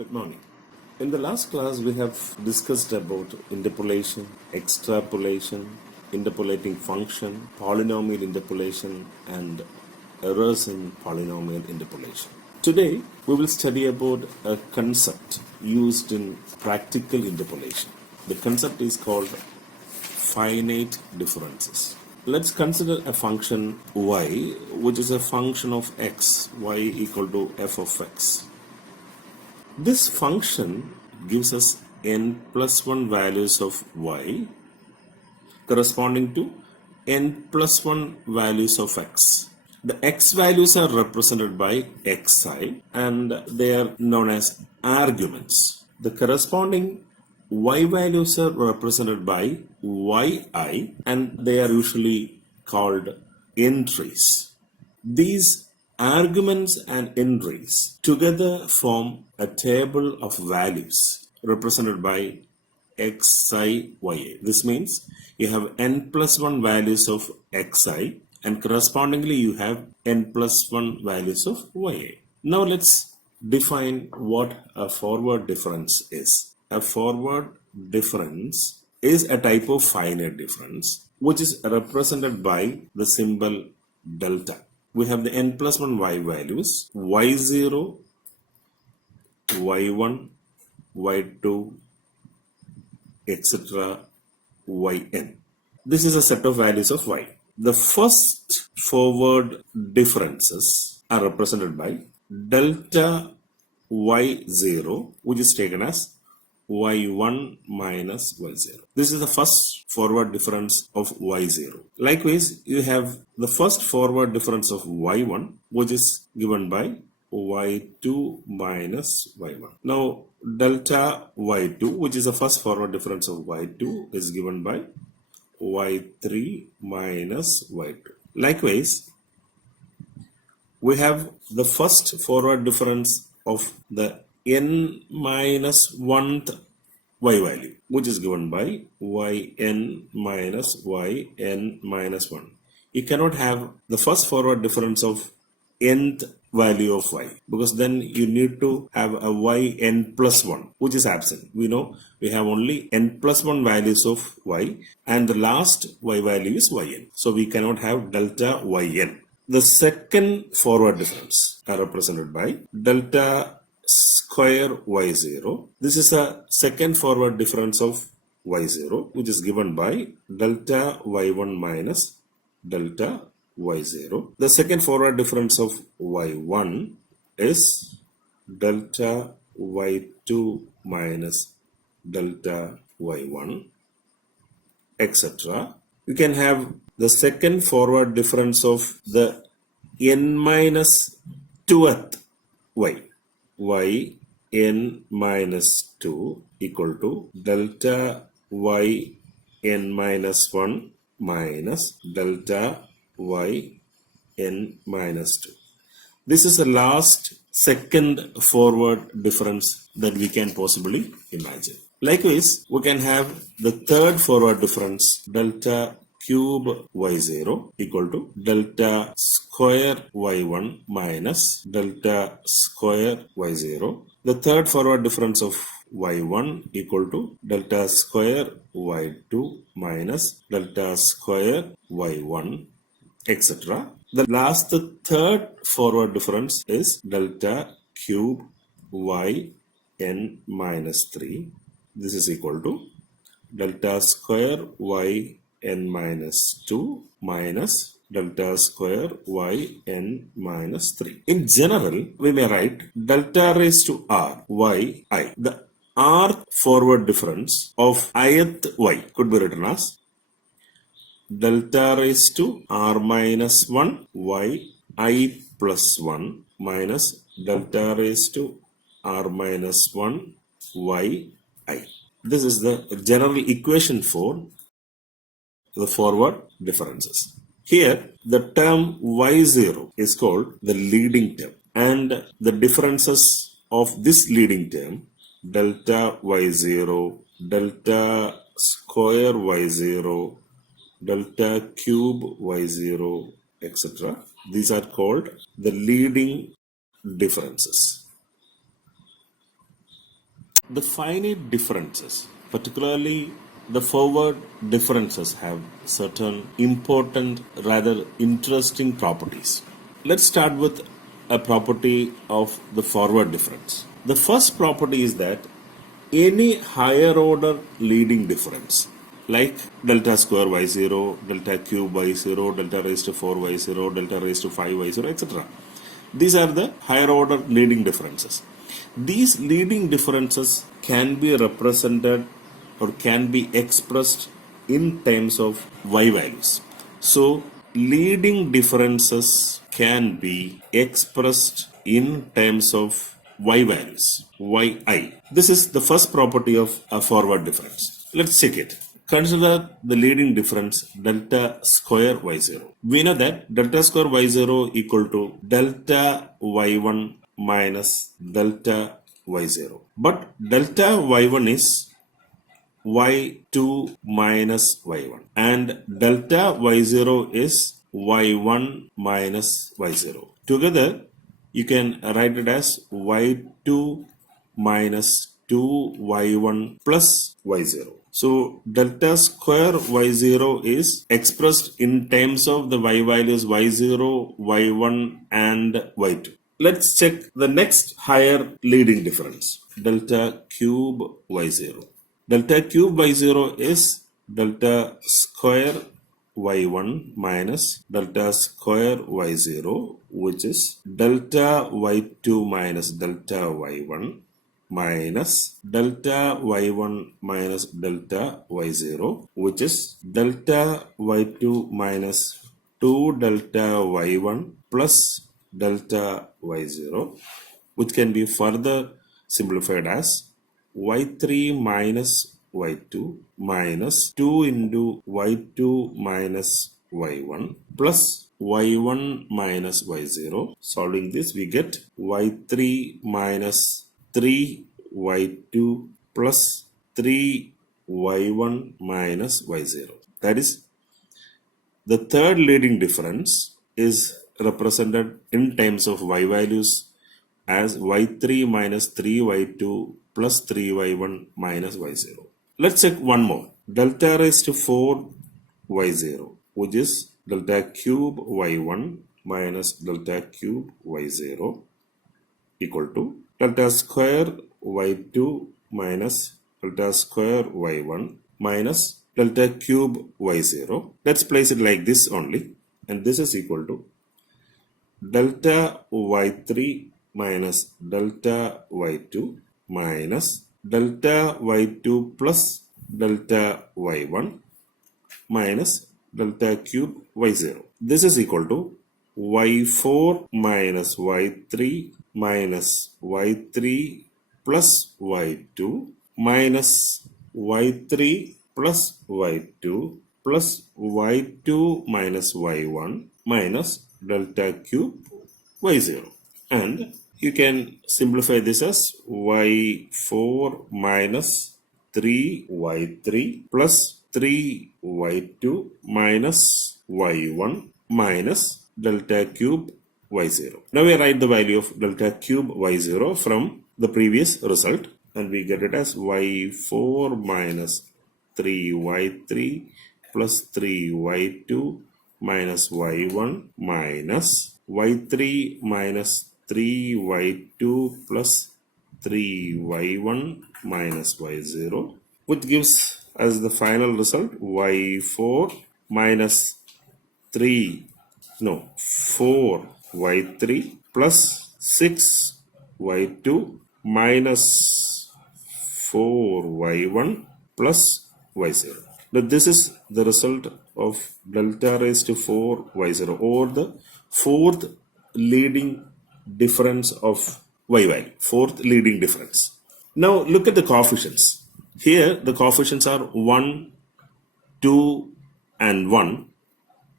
Good morning. In the last class, we have discussed about interpolation, extrapolation, interpolating function, polynomial interpolation, and errors in polynomial interpolation. Today, we will study about a concept used in practical interpolation. The concept is called finite differences. Let's consider a function y, which is a function of x, y equal to f of x. This function gives us n plus 1 values of y corresponding to n plus 1 values of x. The x values are represented by xi and they are known as arguments. The corresponding y values are represented by yi and they are usually called entries. These arguments and entries together form a table of values represented by xi, yi. This means you have n plus 1 values of xi and correspondingly you have n plus 1 values of yi. Now let's define what a forward difference is. A forward difference is a type of finite difference which is represented by the symbol delta. We have the n plus 1 y values, y0, y1, y2, etc., yn. This is a set of values of y. The first forward differences are represented by delta y0, which is taken as y1 minus y0. This is the first forward difference of y0. Likewise, you have the first forward difference of y1, which is given by y2 minus y1. Now, delta y2, which is the first forward difference of y2, is given by y3 minus y2. Likewise, we have the first forward difference of the n minus 1th y value, which is given by yn minus yn minus 1. You cannot have the first forward difference of nth value of y, because then you need to have a yn plus 1, which is absent. We know we have only n plus 1 values of y, and the last y value is yn. So we cannot have delta yn. The second forward difference are represented by delta square y0. This is a second forward difference of y0, which is given by delta y1 minus delta y0. The second forward difference of y1 is delta y2 minus delta y1, etc. You can have the second forward difference of the n minus 2th y, yn minus 2 equal to delta yn minus 1 minus delta yn minus 2. This is the last second forward difference that we can possibly imagine. Likewise, we can have the third forward difference, delta cube y0 equal to delta square y1 minus delta square y0. The third forward difference of y1 equal to delta square y2 minus delta square y1, etc. The last third forward difference is delta cube yn minus 3. This is equal to delta square yn minus 2 minus delta square yn minus 3. In general, we may write delta raised to r yi. The r forward difference of ith y could be written as delta raised to r minus 1 yi plus 1 minus delta raised to r minus 1 yi. This is the general equation for the forward differences. Here, the term y0 is called the leading term, and the differences of this leading term, delta y0, delta square y0, delta cube y0, etc. These are called the leading differences. The finite differences, particularly the forward differences, have certain important, rather interesting properties. Let's start with a property of the forward difference. The first property is that any higher order leading difference, like delta square y0, delta cube y0, delta raised to 4y0, delta raised to 5y0, etc. These are the higher order leading differences. These leading differences can be represented or can be expressed in terms of y values. So, leading differences can be expressed in terms of y values, yi. This is the first property of a forward difference. Let's check it. Consider the leading difference delta square y0. We know that delta square y0 equal to delta y1 minus delta y0. But delta y1 is y2 minus y1 and delta y0 is y1 minus y0. Together you can write it as y2 minus 2y1 plus y0. So delta square y0 is expressed in terms of the y values y0, y1 and y2. Let's check the next higher leading difference, delta cube y0. Delta cube y0 is delta square y1 minus delta square y0, which is delta y2 minus delta y1 minus delta y1 minus delta y0, which is delta y2 minus 2 delta y1 plus delta y0, which can be further simplified as y3 minus y2 minus 2 into y2 minus y1 plus y1 minus y0. Solving this, we get y3 minus 3 y2 plus 3 y1 minus y0. That is, the third leading difference is represented in terms of y values as y3 minus 3y2 plus 3y1 minus y0. Let's check one more. Delta raised to 4 y0, which is delta cube y1 minus delta cube y0 equal to delta square y2 minus delta square y1 minus delta cube y0. Let's place it like this only, and this is equal to delta y3 minus delta y2 minus delta y2 plus delta y1 minus delta cube y0. This is equal to y4 minus y3 minus y3 plus y2 minus y3 plus y2 plus y2 minus y1 minus delta cube y0. And you can simplify this as y4 minus 3y3 plus 3y2 minus y1 minus delta cube y0. Now we write the value of delta cube y0 from the previous result, and we get it as y4 minus 3y3 plus 3y2 minus y1 minus y3 minus 3y2 plus 3y1 minus y0, which gives as the final result y4 minus 4y3 plus 6y2 minus 4y1 plus y0. Now this is the result of delta raised to 4y0, or the fourth leading difference of y value, fourth leading difference. Now look at the coefficients. Here the coefficients are 1, 2 and 1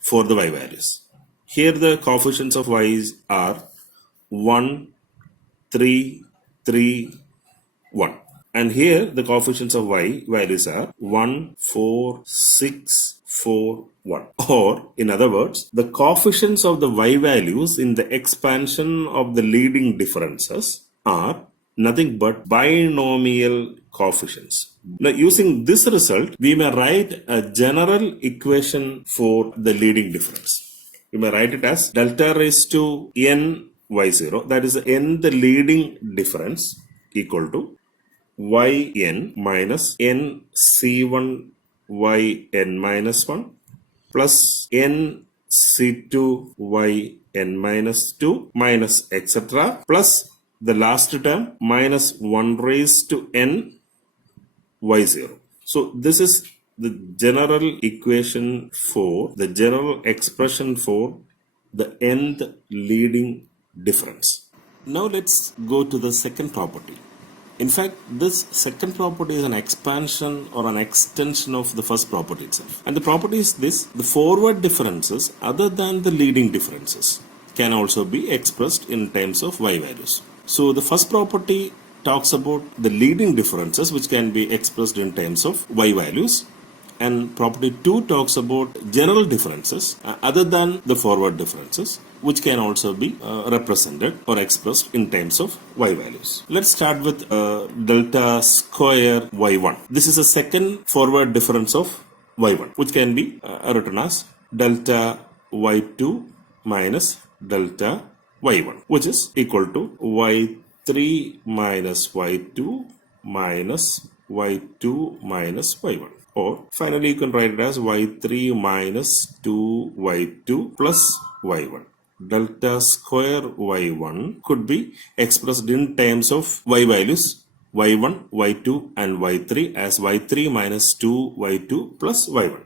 for the y values. Here the coefficients of y's are 1, 3, 3, 1. And here the coefficients of y values are 1, 4, 6, 4, 1. Or in other words, the coefficients of the y values in the expansion of the leading differences are nothing but binomial coefficients. Now, using this result, we may write a general equation for the leading difference. We may write it as delta raised to n y0, that is n the leading difference, equal to yn minus n c1 yn minus 1 plus n c2 yn minus 2 minus etc. plus the last term minus 1 raised to n y0. So this is the general equation for the general expression for the nth leading difference. Now let's go to the second property. In fact, this second property is an expansion or an extension of the first property itself. And the property is this: the forward differences other than the leading differences can also be expressed in terms of y values. So the first property talks about the leading differences which can be expressed in terms of y values, and property 2 talks about general differences other than the forward differences which can also be represented or expressed in terms of y values. Let's start with delta square y1. This is a second forward difference of y1 which can be written as delta y2 minus delta y1, which is equal to y3 minus y2 minus y2 minus y1. Or finally you can write it as y3 minus 2y2 plus y1. Delta square y1 could be expressed in terms of y values y1, y2 and y3 as y3 minus 2y2 plus y1.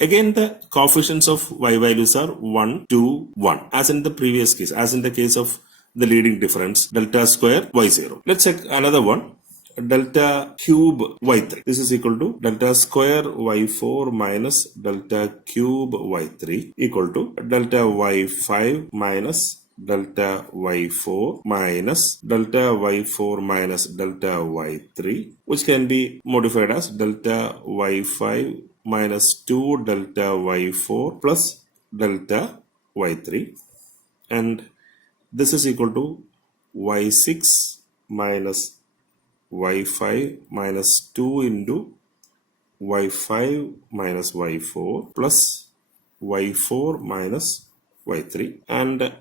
Again, the coefficients of y values are 1, 2, 1 as in the previous case, as in the case of the leading difference delta square y0. Let's check another one. Delta cube y3. This is equal to delta square y4 minus delta cube y3 equal to delta y5 minus delta y4 minus delta y4 minus delta y3, which can be modified as delta y5 minus 2 delta y4 plus delta y3, and this is equal to y6 minus y5 minus 2 into y5 minus y4 plus y4 minus y3, and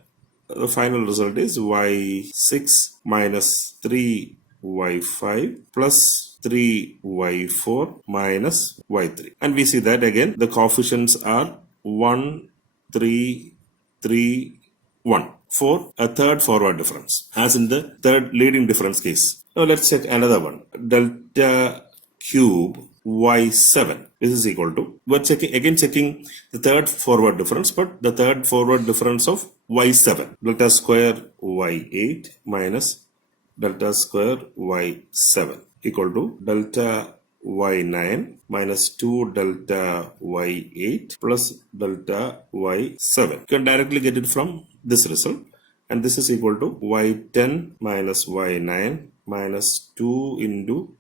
the final result is y6 minus 3y5 plus 3y4 minus y3, and we see that again the coefficients are 1, 3, 3, 1 for a third forward difference as in the third leading difference case. Now let's check another one. Delta cube y7. This is equal to, we're checking the third forward difference, but the third forward difference of y7. Delta square y8 minus delta square y7 equal to delta y9 minus 2 delta y8 plus delta y7. You can directly get it from this result, and this is equal to y10 minus y9 minus 2 into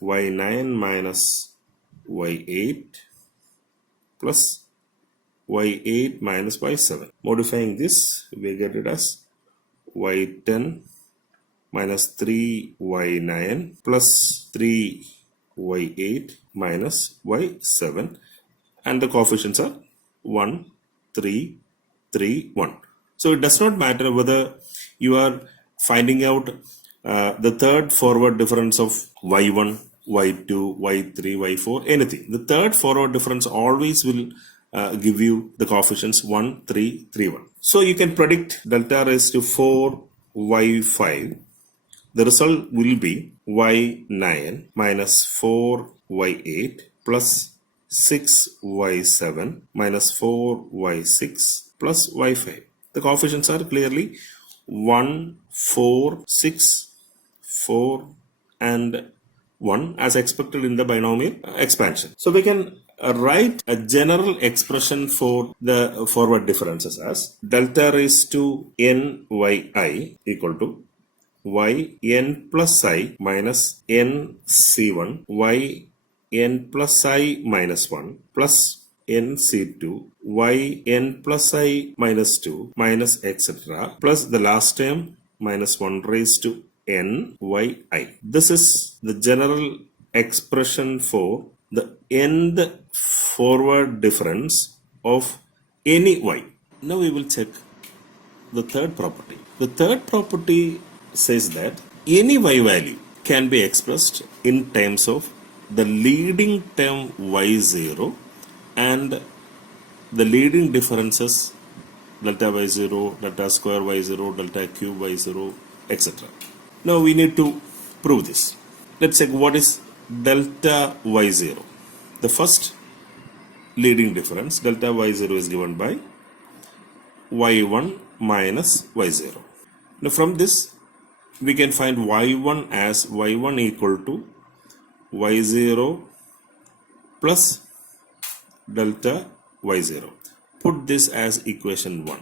y9 minus y8 plus y8 minus y7. Modifying this, we get it as y10 minus 3y9 plus 3y8 minus y7, and the coefficients are 1, 3, 3, 1. So it does not matter whether you are finding out the third forward difference of y1, y2, y3, y4, anything. The third forward difference always will give you the coefficients 1, 3, 3, 1. So you can predict delta raised to 4 y5. The result will be y9 minus 4 y8 plus 6 y7 minus 4 y6 plus y5. The coefficients are clearly 1, 4, 6, 4 and 1 as expected in the binomial expansion. So we can write a general expression for the forward differences as delta raised to nyi equal to yn plus I minus nc1 yn plus I minus 1 plus nc2 yn plus I minus 2 minus etc. plus the last term minus 1 raised to nyi. This is the general expression for the nth forward difference of any y. Now we will check the third property. The third property says that any y value can be expressed in terms of the leading term y0 and the leading differences delta y0, delta square y0, delta cube y0, etc. Now we need to prove this. Let's check what is delta y0. The first leading difference, delta y0, is given by y1 minus y0. Now from this we can find y1 as y1 equal to y0 plus delta y0. Put this as equation 1.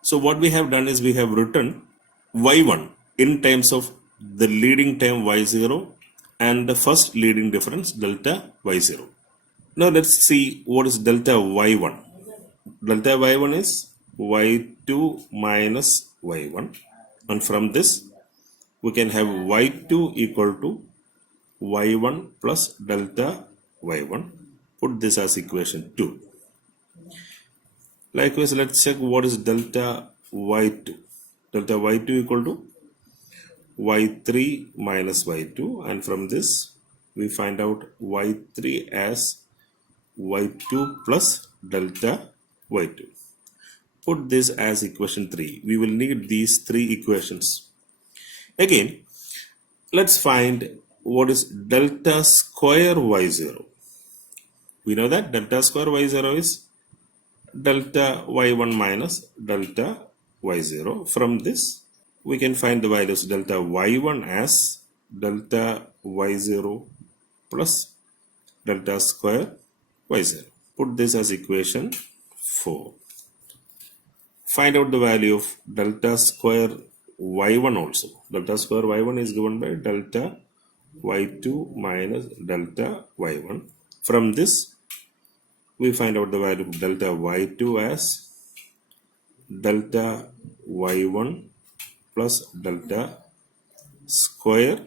So what we have done is we have written y1 in terms of the leading term y0 and the first leading difference delta y0. Now let's see what is delta y1. Delta y1 is y2 minus y1, and from this we can have y2 equal to y1 plus delta y1. Put this as equation 2. Likewise, let's check what is delta y2. Delta y2 equal to y3 minus y2, and from this we find out y3 as y2 plus delta y2. Put this as equation 3. We will need these three equations. Again, let's find what is delta square y0. We know that delta square y0 is delta y1 minus delta y0. From this we can find the values delta y1 as delta y0 plus delta square y0. Put this as equation 4. Find out the value of delta square y1 also. Delta square y1 is given by delta y2 minus delta y1. From this we find out the value of delta y2 as delta y1 plus delta square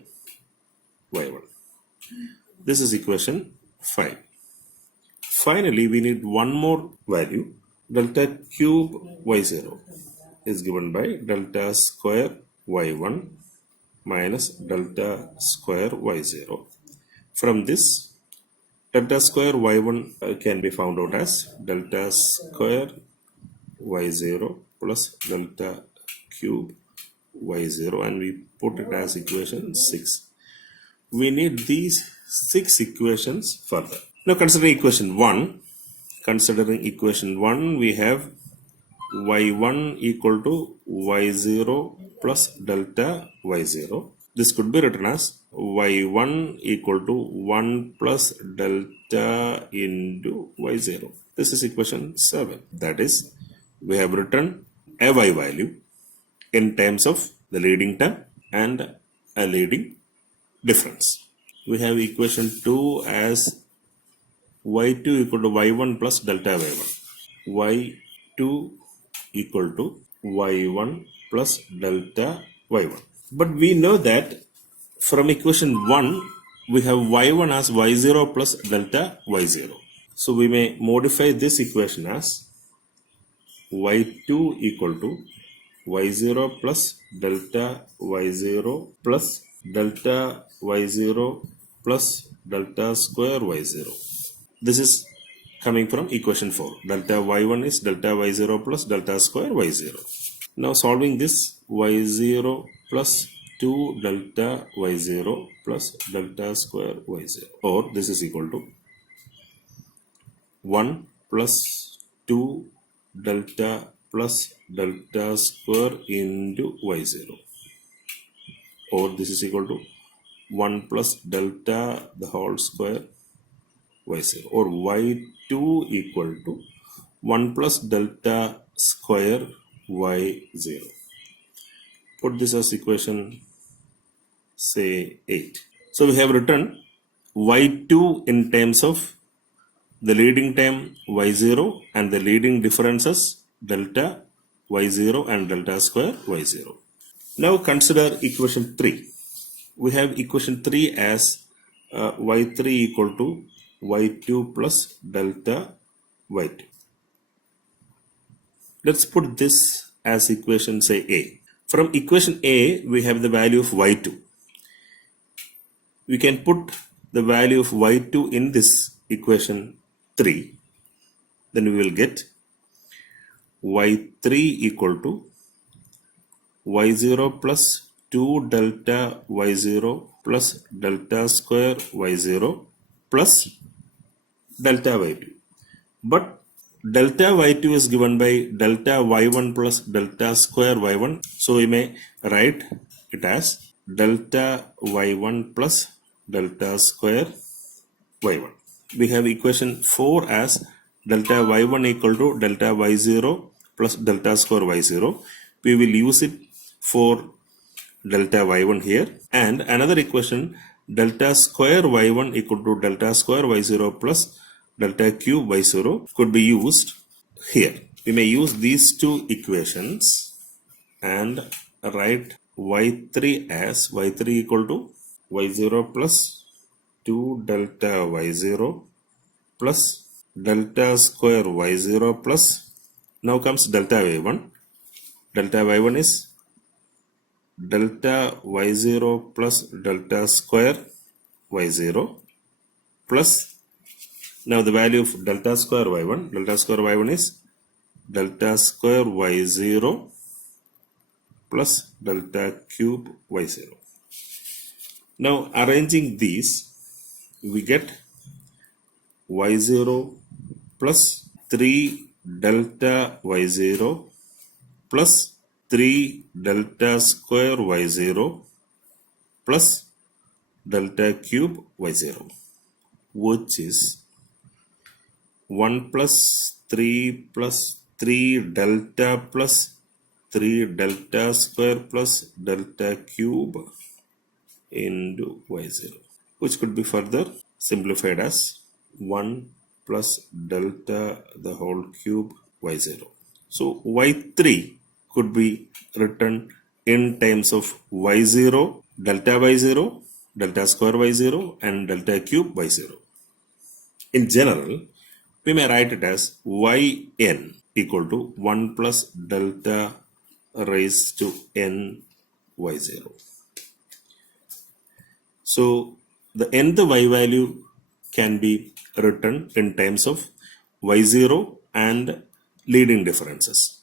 y1. This is equation 5. Finally, we need one more value. Delta cube y0 is given by delta square y1 minus delta square y0. From this, delta square y1 can be found out as delta square y0 plus delta cube y0, and we put it as equation 6. We need these 6 equations further. Now considering equation 1, we have y1 equal to y0 plus delta y0. This could be written as y1 equal to 1 plus delta into y0. This is equation 7. That is, we have written a y value in terms of the leading term and a leading difference. We have equation 2 as y2 equal to y1 plus delta y1. y2 equal to y1 plus delta y1. But we know that from equation 1 we have y1 as y0 plus delta y0. So we may modify this equation as y2 equal to y0 plus delta y0 plus delta y0 plus delta square y0. This is coming from equation 4. Delta y1 is delta y0 plus delta square y0. Now solving this, y0 plus 2 delta y0 plus delta square y0, or this is equal to 1 plus 2 delta plus delta square into y0, or this is equal to 1 plus delta the whole square y0, or y2 equal to 1 plus delta square y0. Put this as equation, say, 8. So we have written y2 in terms of the leading term y0 and the leading differences delta y0 and delta square y0. Now consider equation 3. We have equation 3 as y3 equal to y2 plus delta y2. Let's put this as equation say A. From equation A, we have the value of y2. We can put the value of y2 in this equation 3. Then we will get y3 equal to y0 plus 2 delta y0 plus delta square y0 plus delta y2. But delta y2 is given by delta y1 plus delta square y1. So we may write it as delta y1 plus delta square y1. We have equation 4 as delta y1 equal to delta y0 plus delta square y0. We will use it for delta y1 here, and another equation delta square y1 equal to delta square y0 plus delta cube y0 could be used here. We may use these two equations and write y3 as y3 equal to y0 plus 2 delta y0 plus delta square y0 plus, now comes delta y1. Delta y1 is delta y0 plus delta square y0 plus, now the value of delta square y1 is delta square y0 plus delta cube y0. Now arranging these, we get y0 plus 3 delta y0 plus 3 delta square y0 plus delta cube y0, which is 1 plus 3 delta plus 3 delta square plus delta cube into y0, which could be further simplified as 1 plus delta the whole cube y0. So y3 could be written in terms of y0, delta y0, delta square y0 and delta cube y0. In general, we may write it as yn equal to 1 plus delta raised to n y0. So the nth y value can be written in terms of y0 and leading differences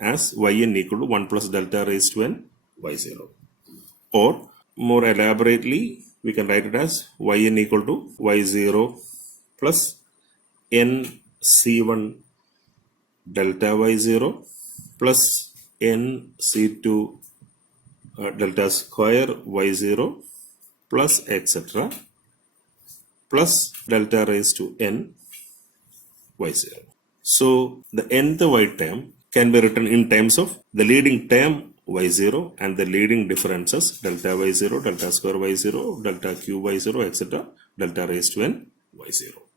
as yn equal to 1 plus delta raised to n y0. Or more elaborately, we can write it as yn equal to y0 plus n c1 delta y0 plus n c2 delta square y0 plus etc. plus delta raised to n y0. So the nth y term can be written in terms of the leading term y0 and the leading differences delta y0, delta square y0, delta cube y0, etc. delta raised to n y0.